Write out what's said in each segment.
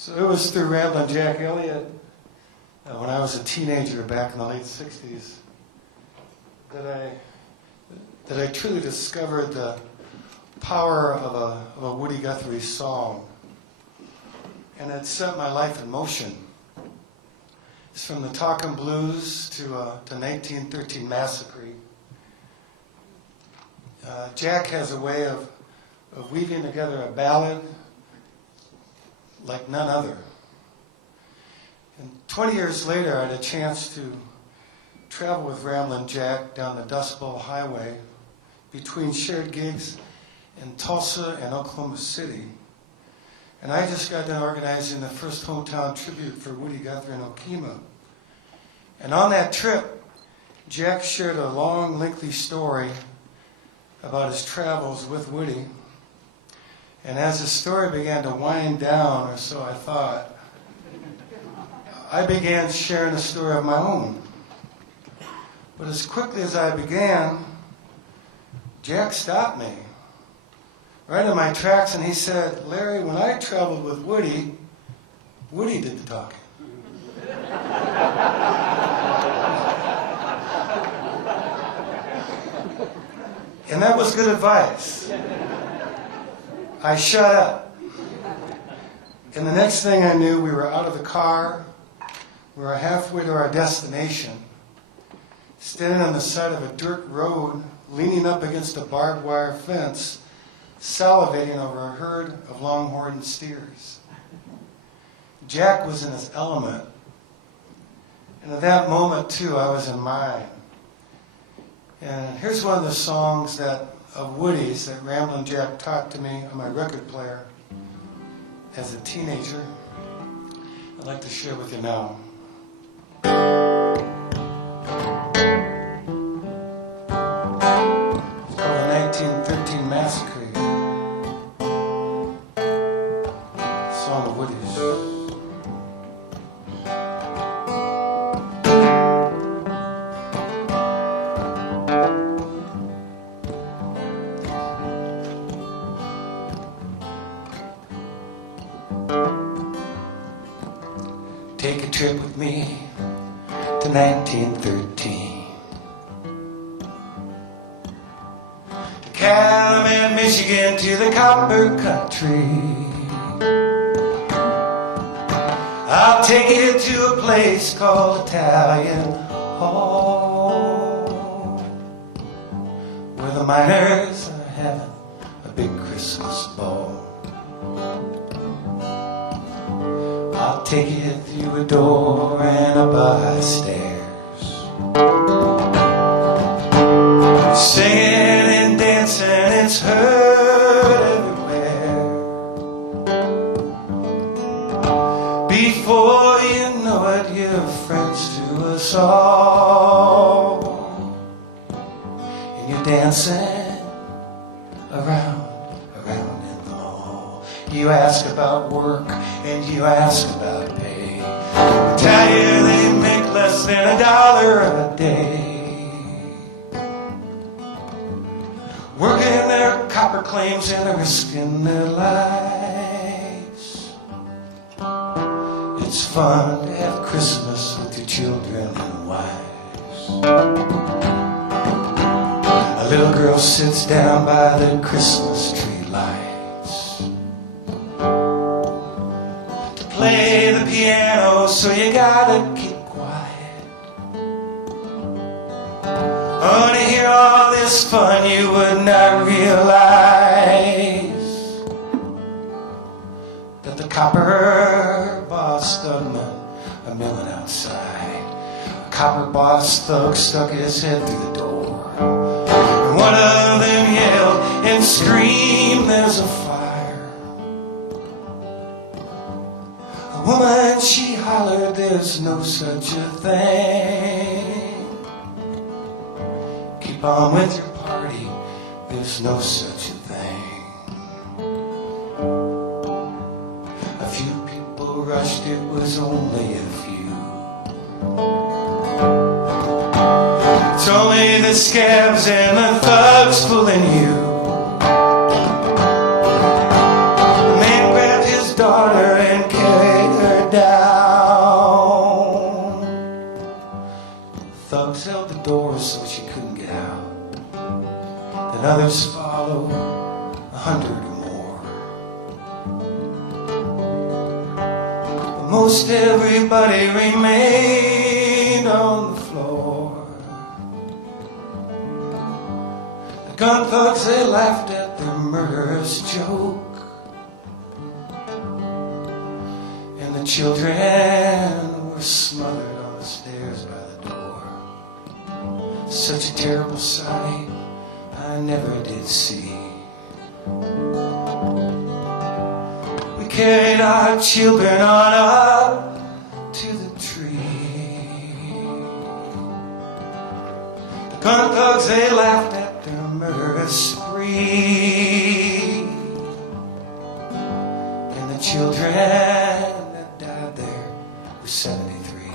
So it was through Ramblin' Jack Elliott when I was a teenager back in the late 60s that I truly discovered the power of a Woody Guthrie song. And it set my life in motion. It's from the Talkin' Blues to 1913 Massacre. Jack has a way of weaving together a ballad like none other. And 20 years later, I had a chance to travel with Ramblin' Jack down the Dust Bowl Highway between shared gigs in Tulsa and Oklahoma City. And I just got done organizing the first hometown tribute for Woody Guthrie in Okemah. And on that trip, Jack shared a long, lengthy story about his travels with Woody. And as the story began to wind down, or so I thought, I began sharing a story of my own. But as quickly as I began, Jack stopped me right in my tracks, and he said, "Larry, when I traveled with Woody, Woody did the talking." And that was good advice. I shut up. And the next thing I knew, we were out of the car. We were halfway to our destination, standing on the side of a dirt road, leaning up against a barbed wire fence, salivating over a herd of longhorned steers. Jack was in his element. And at that moment, too, I was in mine. And here's one of the songs of Woody's that Ramblin' Jack taught to me on my record player as a teenager. I'd like to share with you now. It's called the 1913 Massacre. Song of Woody's. Take a trip with me to 1913. To Calumet, Michigan, to the Copper Country. I'll take you to a place called Italian Hall, where the miners are having a big Christmas ball. I'll take you through a door and up a stairs, singing and dancing, it's heard everywhere. Before you know it, you're friends to us all, and you're dancing around in the mall. You ask about work and you ask about pay. I tell you they make less than $1 a day, working their copper claims and risking their lives. It's fun to have Christmas with your children and wives. A little girl sits down by the Christmas tree lights, play the piano, so you gotta keep quiet. Oh, to hear all this fun, you would not realize that the copper boss thug men are milling outside. A copper boss thug stuck his head through the door, and one of them yelled and screamed, "There's a fire." A woman, she hollered, "There's no such a thing. Keep on with your party, there's no such a thing." A few people rushed, it was only a few. It's only the scabs and the thugs fooling you. The man grabbed his daughter and carried and others followed, 100 or more. But most everybody remained on the floor. The gun thugs, they laughed at their murderous joke. And the children were smothered on the stairs by the door. Such a terrible sight I never did see. We carried our children on up to the tree. The gun thugs, they laughed at their murderous spree. And the children that died there were 73.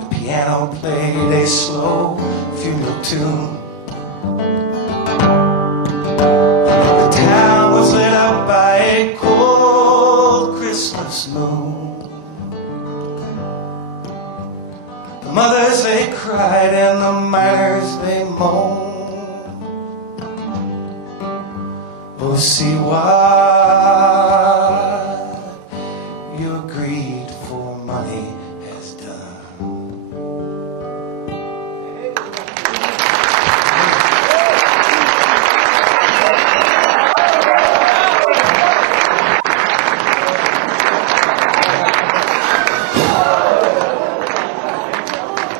The piano played a slow funeral tune. The town was lit up by a cold Christmas moon. The mothers, they cried, and the miners, they moaned. Oh, see what